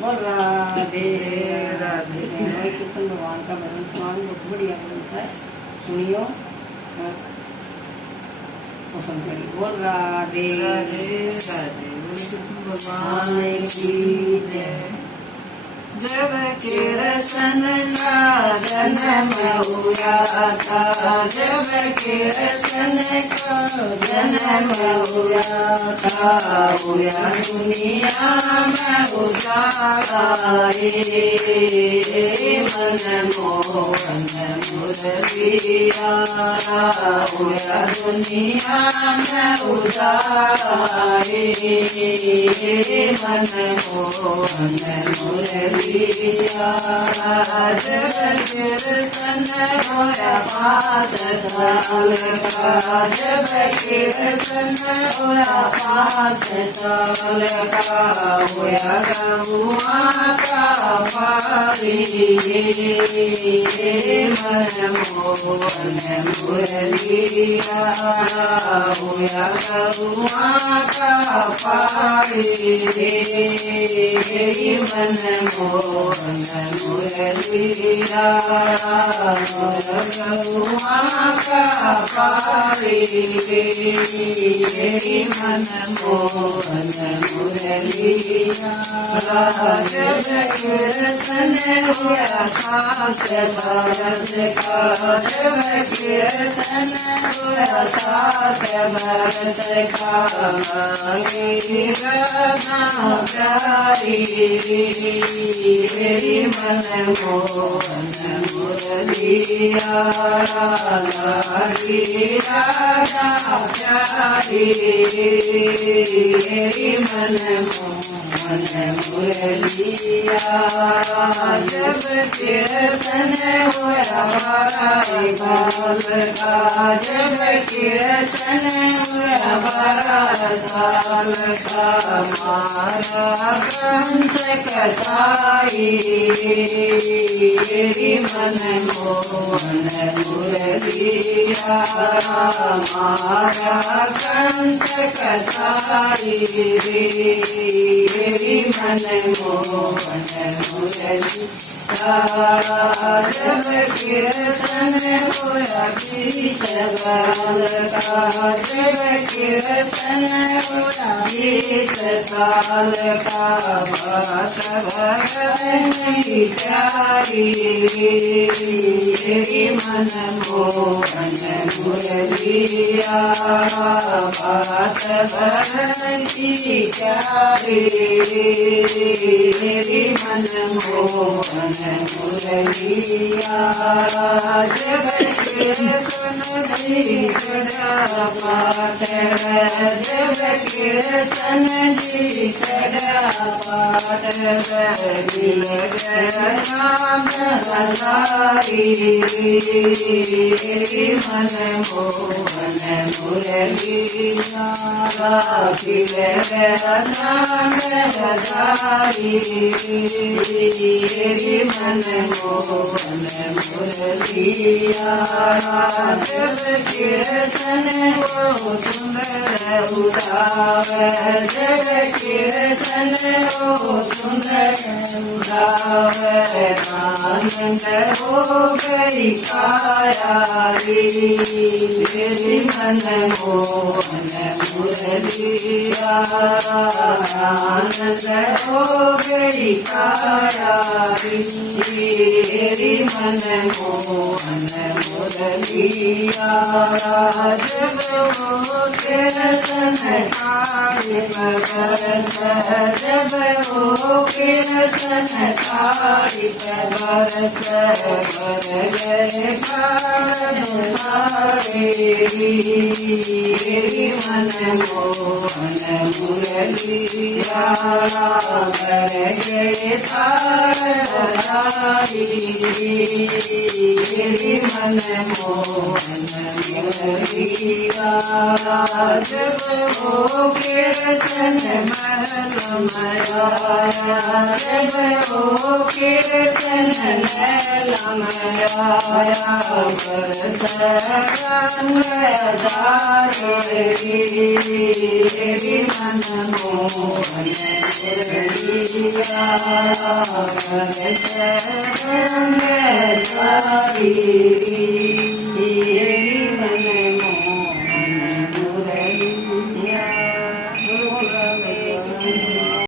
बोल राधे राधे। वही कृष्ण भगवान का भजन सुनाऊँ, बहुत बढ़िया भजन है, सुनियो और पसंद करिए। बोल राधे राधे राधे कृष्ण भगवान की जय। जब कृष्ण का जन्म हुआ था, जब कृष्ण का जन्म हुआ था, हुआ दुनिया में उजारे, मनमोहन मुरलिया, हुआ दुनिया में उजारे, मनमोहन मुरलिया। जब कृष्ण होया 5 साल का, जब कृष्ण होया 5 साल का, होया गौआ का पारी, मनमोहन मुरलिया, होया गौआ का पारी, मनमोहन मुरलिया, गौआ का पारी, मनमोहन मुरलिया। जब कृष्ण हुआ 7 बरस का, जब कृष्ण हुआ 7 बरस का, मांगी राधा प्यारी, मनमोहन मुरलिया, लागी राधा प्यारी, मनमोहन मुरलिया। जब कृष्ण होया 12 साल का, जब कृष्ण होया 12 साल का, मारा कंस कसाई, मनमोहन मुरलिया, मारा कंस कसाई, मनमोहन मुरलिया। जब कृष्ण होया 20 साल का, जब कृष्ण होया 20 साल का, बात भगवती प्यारी, मनमोहन मुरलिया, बात भगवती प्यारी, मनमोहन मुरलिया। जब कृष्ण जी सदा पाठ, जब कृष्ण जी सदा पाठ, नाम हजारी, मनमोहन मुरलिया, नाम हजारी, मनमोहन मुरलिया। जब कृष्ण को सुंदर उठावे, जब कृष्ण को सुंदर उठावे, आनंद हो गई काया, मनमोहन मुरलिया, आनंद हो गई काया, मनमोहन मुरलिया। जब वो कृष्ण काली बरस, जब वो कृष्ण काली बरस, बर गए काल सारे, मनमोहन मुरलिया, बर गए काल सारे, मनमोहन मुरलिया। जब वो कृष्ण महल माया, जब वो कृष्ण महल माया, बरस रंग हजारे, मनमोहन मुरलिया। રંગ સારી